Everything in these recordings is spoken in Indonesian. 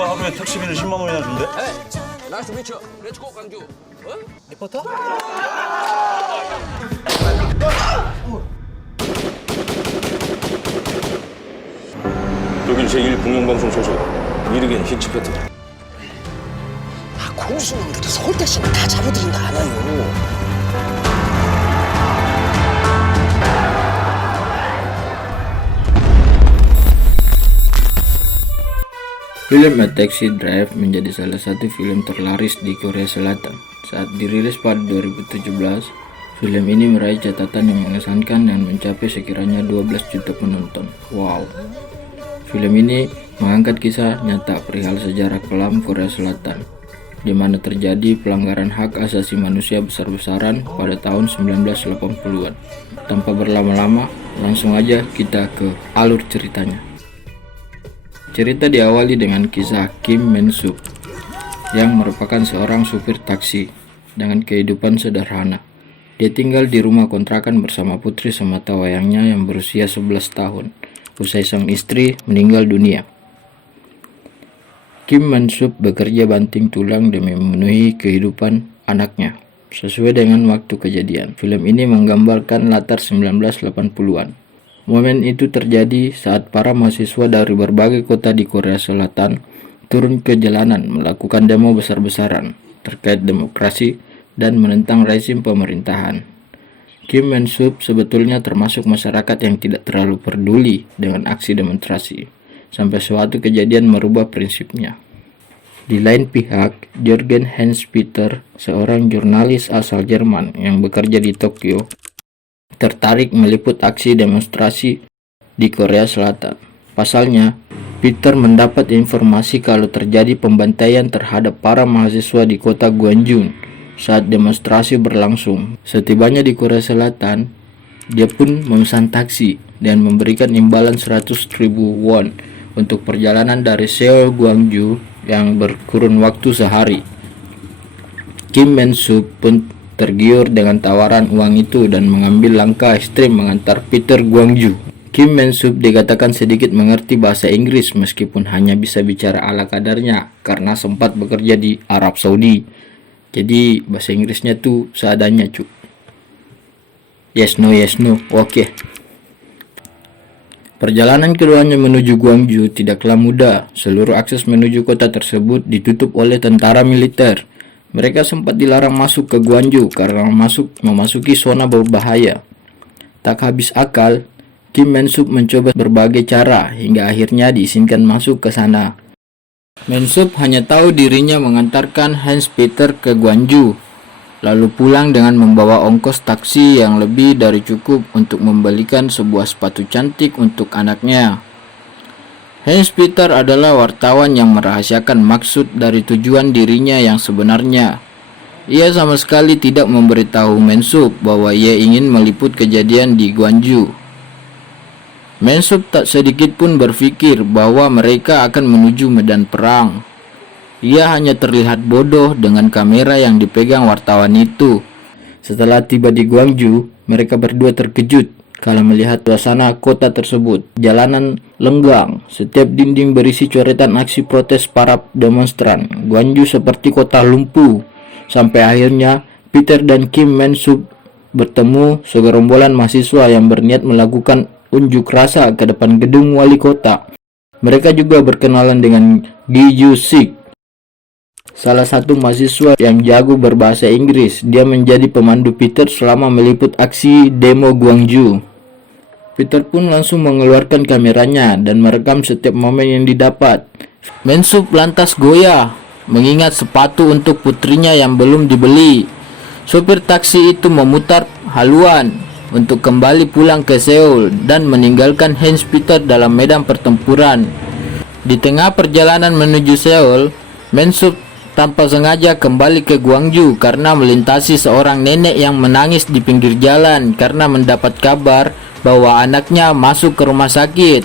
누가 하루에 택시비를 10만 원이나 준대? 나이스 미쳐. 렛츠고 강주. 리포터? 여긴 제1공영방송 소속 이르겐 히치패트. 공수놈들도 서울대시는 다 잡아들인다 않아요. Film A Taxi Drive menjadi salah satu film terlaris di Korea Selatan. Saat dirilis pada 2017, film ini meraih catatan yang mengesankan dan mencapai sekiranya 12 juta penonton. Wow. Film ini mengangkat kisah nyata perihal sejarah kelam Korea Selatan, di mana terjadi pelanggaran hak asasi manusia besar-besaran pada tahun 1980-an. Tanpa berlama-lama, langsung aja kita ke alur ceritanya. Cerita diawali dengan kisah Kim Men-sub yang merupakan seorang supir taksi dengan kehidupan sederhana. Dia tinggal di rumah kontrakan bersama putri semata wayangnya yang berusia 11 tahun, usai sang istri meninggal dunia. Kim Men-sub bekerja banting tulang demi memenuhi kehidupan anaknya, sesuai dengan waktu kejadian. Film ini menggambarkan latar 1980-an. Momen itu terjadi saat para mahasiswa dari berbagai kota di Korea Selatan turun ke jalanan melakukan demo besar-besaran terkait demokrasi dan menentang rezim pemerintahan. Kim Men-sub sebetulnya termasuk masyarakat yang tidak terlalu peduli dengan aksi demonstrasi, sampai suatu kejadian merubah prinsipnya. Di lain pihak, Jürgen Hans-Peter, seorang jurnalis asal Jerman yang bekerja di Tokyo, tertarik meliput aksi demonstrasi di Korea Selatan. Pasalnya, Peter mendapat informasi kalau terjadi pembantaian terhadap para mahasiswa di kota Gwangju saat demonstrasi berlangsung. Setibanya di Korea Selatan, dia pun memesan taksi dan memberikan imbalan 100.000 won untuk perjalanan dari Seoul Gwangju yang berkurun waktu sehari. Kim Men-sub pun tergiur dengan tawaran uang itu dan mengambil langkah ekstrim mengantar Peter Gwangju. Kim Men-sub dikatakan sedikit mengerti bahasa Inggris meskipun hanya bisa bicara ala kadarnya karena sempat bekerja di Arab Saudi. Jadi bahasa Inggrisnya tuh seadanya cu. Yes no, oke. Perjalanan keduanya menuju Gwangju tidaklah mudah. Seluruh akses menuju kota tersebut ditutup oleh tentara militer. Mereka sempat dilarang masuk ke Gwangju karena memasuki zona berbahaya. Tak habis akal, Kim Men-sub mencoba berbagai cara hingga akhirnya diizinkan masuk ke sana. Men-sub hanya tahu dirinya mengantarkan Hans-Peter ke Gwangju, lalu pulang dengan membawa ongkos taksi yang lebih dari cukup untuk membelikan sebuah sepatu cantik untuk anaknya. Hans-Peter adalah wartawan yang merahasiakan maksud dari tujuan dirinya yang sebenarnya. Ia sama sekali tidak memberitahu Men-sub bahwa ia ingin meliput kejadian di Gwangju. Men-sub tak sedikit pun berpikir bahwa mereka akan menuju medan perang. Ia hanya terlihat bodoh dengan kamera yang dipegang wartawan itu. Setelah tiba di Gwangju, mereka berdua terkejut kalau melihat suasana kota tersebut. Jalanan lenggang, setiap dinding berisi coretan aksi protes para demonstran. Gwangju seperti kota lumpuh. Sampai akhirnya Peter dan Kim Men-sub bertemu segerombolan mahasiswa yang berniat melakukan unjuk rasa ke depan gedung wali kota. Mereka juga berkenalan dengan Gi Ju-sik, salah satu mahasiswa yang jago berbahasa Inggris. Dia menjadi pemandu Peter selama meliput aksi demo Gwangju. Peter pun langsung mengeluarkan kameranya dan merekam setiap momen yang didapat. Men-sub lantas goyah mengingat sepatu untuk putrinya yang belum dibeli. Sopir taksi itu memutar haluan untuk kembali pulang ke Seoul dan meninggalkan Hans-Peter dalam medan pertempuran. Di tengah perjalanan menuju Seoul, Men-sub tanpa sengaja kembali ke Gwangju karena melintasi seorang nenek yang menangis di pinggir jalan karena mendapat kabar bahwa anaknya masuk ke rumah sakit.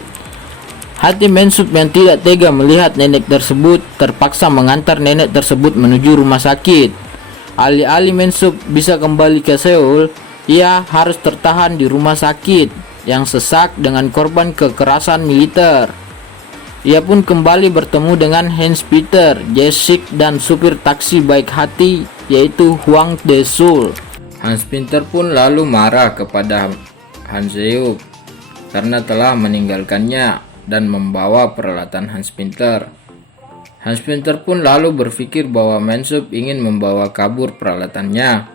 Hati Men-sub yang tidak tega melihat nenek tersebut terpaksa mengantar nenek tersebut menuju rumah sakit. Alih-alih Men-sub bisa kembali ke Seoul, ia harus tertahan di rumah sakit yang sesak dengan korban kekerasan militer. Ia pun kembali bertemu dengan Hans Peter, Jessic, dan supir taksi baik hati yaitu Huang Desul. Hans Peter pun lalu marah kepada Han Seok karena telah meninggalkannya dan membawa peralatan Hans Peter. Hans Peter pun lalu berpikir bahwa Mansup ingin membawa kabur peralatannya.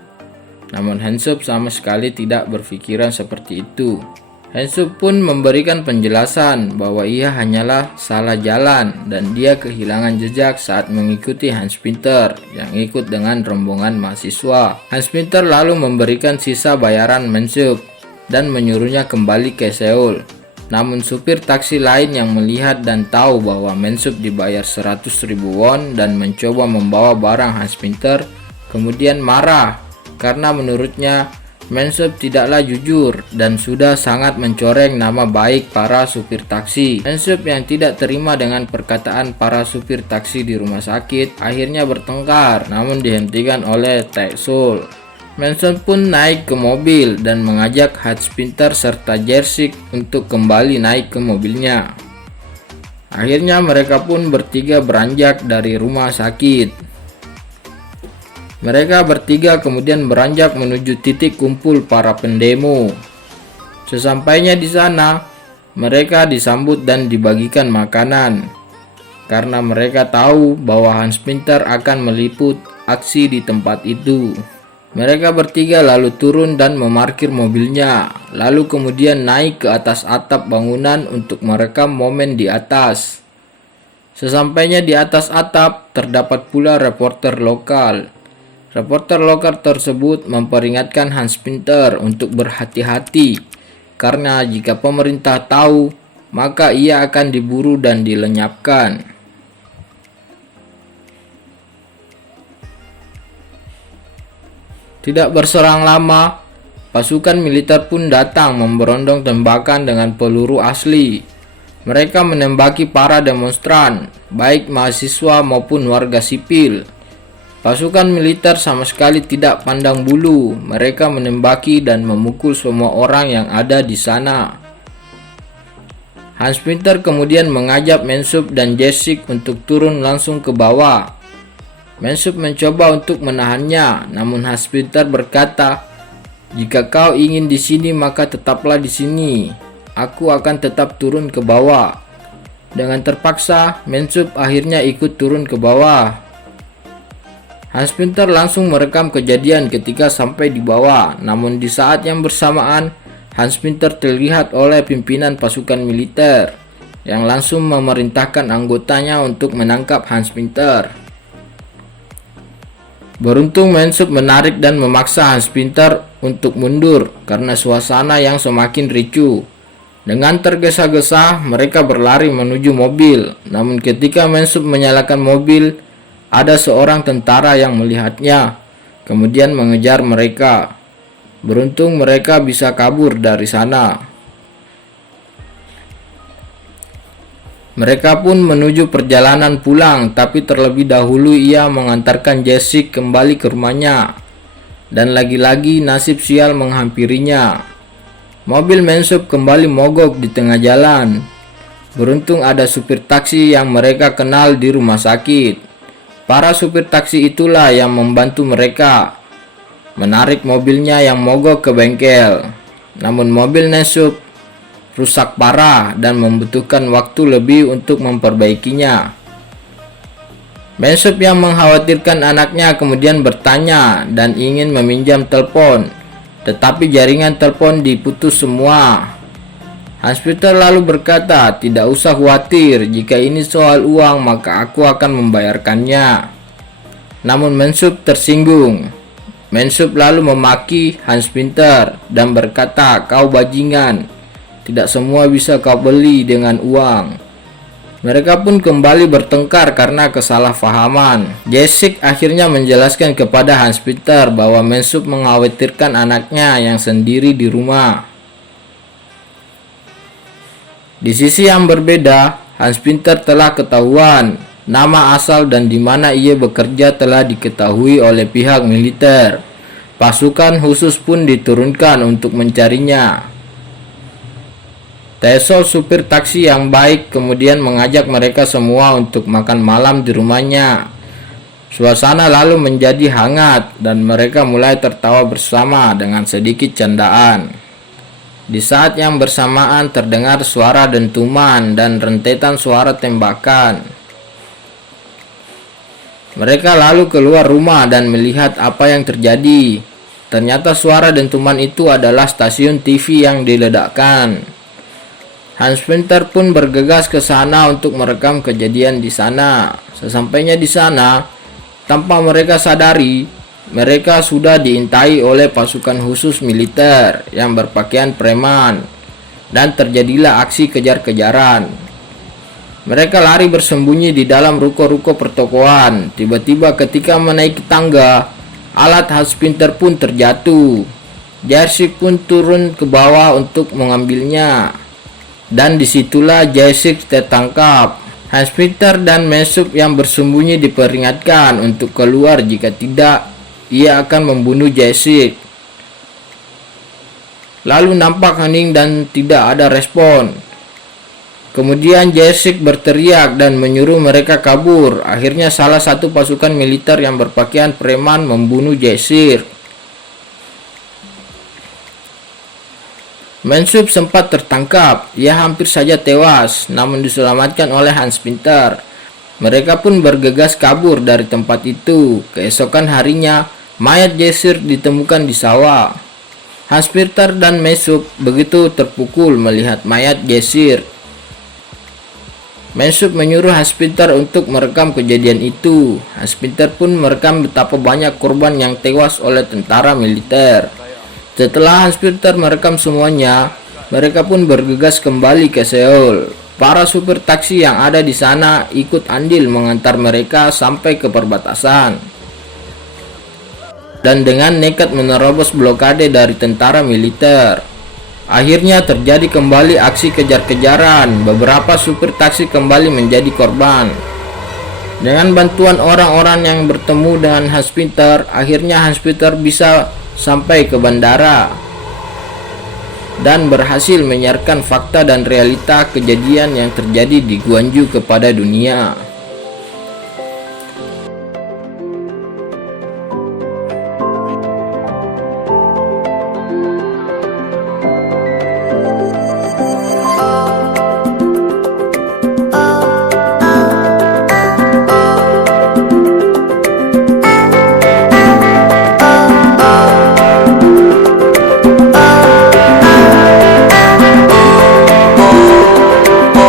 Namun Hansup sama sekali tidak berpikiran seperti itu. Hansup pun memberikan penjelasan bahwa ia hanyalah salah jalan dan dia kehilangan jejak saat mengikuti Hans Peter yang ikut dengan rombongan mahasiswa. Hans Peter lalu memberikan sisa bayaran Mansup dan menyuruhnya kembali ke Seoul. Namun supir taksi lain yang melihat dan tahu bahwa Mansup dibayar 100.000 won dan mencoba membawa barang Hans Peter kemudian marah karena menurutnya Mansup tidaklah jujur dan sudah sangat mencoreng nama baik para supir taksi. Mansup yang tidak terima dengan perkataan para supir taksi di rumah sakit akhirnya bertengkar namun dihentikan oleh Tae-sul. Mansup pun naik ke mobil dan mengajak Hans Peter serta Jessic untuk kembali naik ke mobilnya. Akhirnya mereka pun bertiga beranjak dari rumah sakit. Mereka bertiga kemudian beranjak menuju titik kumpul para pendemo. Sesampainya di sana, mereka disambut dan dibagikan makanan. Karena mereka tahu bahwa Hans Peter akan meliput aksi di tempat itu. Mereka bertiga lalu turun dan memarkir mobilnya, lalu kemudian naik ke atas atap bangunan untuk merekam momen di atas. Sesampainya di atas atap, terdapat pula reporter lokal. Reporter lokal tersebut memperingatkan Hans Peter untuk berhati-hati karena jika pemerintah tahu, maka ia akan diburu dan dilenyapkan. Tidak berselang lama, pasukan militer pun datang memberondong tembakan dengan peluru asli. Mereka menembaki para demonstran, baik mahasiswa maupun warga sipil. Pasukan militer sama sekali tidak pandang bulu. Mereka menembaki dan memukul semua orang yang ada di sana. Hans Peter kemudian mengajak Mansup dan Jessic untuk turun langsung ke bawah. Mansup mencoba untuk menahannya, namun Hans Peter berkata, "Jika kau ingin di sini maka tetaplah di sini. Aku akan tetap turun ke bawah." Dengan terpaksa, Mansup akhirnya ikut turun ke bawah. Hans Peter langsung merekam kejadian ketika sampai di bawah, namun di saat yang bersamaan, Hans Peter terlihat oleh pimpinan pasukan militer yang langsung memerintahkan anggotanya untuk menangkap Hans Peter. Beruntung Mansup menarik dan memaksa Hans Peter untuk mundur karena suasana yang semakin ricuh. Dengan tergesa-gesa, mereka berlari menuju mobil, namun ketika Mansup menyalakan mobil, ada seorang tentara yang melihatnya, kemudian mengejar mereka. Beruntung mereka bisa kabur dari sana. Mereka pun menuju perjalanan pulang, tapi terlebih dahulu ia mengantarkan Jessic kembali ke rumahnya. Dan lagi-lagi nasib sial menghampirinya. Mobil Mansup kembali mogok di tengah jalan. Beruntung ada supir taksi yang mereka kenal di rumah sakit. Para supir taksi itulah yang membantu mereka menarik mobilnya yang mogok ke bengkel. Namun mobil Mansup rusak parah dan membutuhkan waktu lebih untuk memperbaikinya. Mansup yang mengkhawatirkan anaknya kemudian bertanya dan ingin meminjam telepon, tetapi jaringan telepon diputus semua. Hans Peter lalu berkata, "Tidak usah khawatir, jika ini soal uang maka aku akan membayarkannya." Namun Mansup tersinggung. Mansup lalu memaki Hans Peter dan berkata, "Kau bajingan, tidak semua bisa kau beli dengan uang." Mereka pun kembali bertengkar karena kesalahpahaman. Jessic akhirnya menjelaskan kepada Hans Peter bahwa Mansup mengkhawatirkan anaknya yang sendiri di rumah. Di sisi yang berbeda, Hans Peter telah ketahuan. Nama asal dan di mana ia bekerja telah diketahui oleh pihak militer. Pasukan khusus pun diturunkan untuk mencarinya. Taesol, supir taksi yang baik, kemudian mengajak mereka semua untuk makan malam di rumahnya. Suasana lalu menjadi hangat dan mereka mulai tertawa bersama dengan sedikit candaan. Di saat yang bersamaan terdengar suara dentuman dan rentetan suara tembakan. Mereka lalu keluar rumah dan melihat apa yang terjadi. Ternyata suara dentuman itu adalah stasiun TV yang diledakkan. Hans Pinter pun bergegas ke sana untuk merekam kejadian di sana. Sesampainya di sana, tanpa mereka sadari, mereka sudah diintai oleh pasukan khusus militer yang berpakaian preman, dan terjadilah aksi kejar-kejaran. Mereka lari bersembunyi di dalam ruko-ruko pertokoan. Tiba-tiba ketika menaiki tangga, alat Hans Pinter pun terjatuh. Jessic pun turun ke bawah untuk mengambilnya. Dan disitulah Jessic tertangkap. Hans Pinter dan Messup yang bersembunyi diperingatkan untuk keluar, jika tidak, ia akan membunuh Jessic. Lalu nampak hening dan tidak ada respon. Kemudian Jessic berteriak dan menyuruh mereka kabur. Akhirnya salah satu pasukan militer yang berpakaian preman membunuh Jessic. Messup sempat tertangkap. Ia hampir saja tewas, namun diselamatkan oleh Hans Pinter. Mereka pun bergegas kabur dari tempat itu. Keesokan harinya, mayat Jessic ditemukan di sawah. Hans Pinter dan Messup begitu terpukul melihat mayat Jessic. Messup menyuruh Hans Pinter untuk merekam kejadian itu. Hans Pinter pun merekam betapa banyak korban yang tewas oleh tentara militer. Setelah Hans Pinter merekam semuanya, mereka pun bergegas kembali ke Seoul. Para supir taksi yang ada di sana ikut andil mengantar mereka sampai ke perbatasan. Dan dengan nekat menerobos blokade dari tentara militer. Akhirnya terjadi kembali aksi kejar-kejaran. Beberapa supir taksi kembali menjadi korban. Dengan bantuan orang-orang yang bertemu dengan Hans Pinter, akhirnya Hans Pinter bisa sampai ke bandara dan berhasil menyiarkan fakta dan realita kejadian yang terjadi di Gwangju kepada dunia.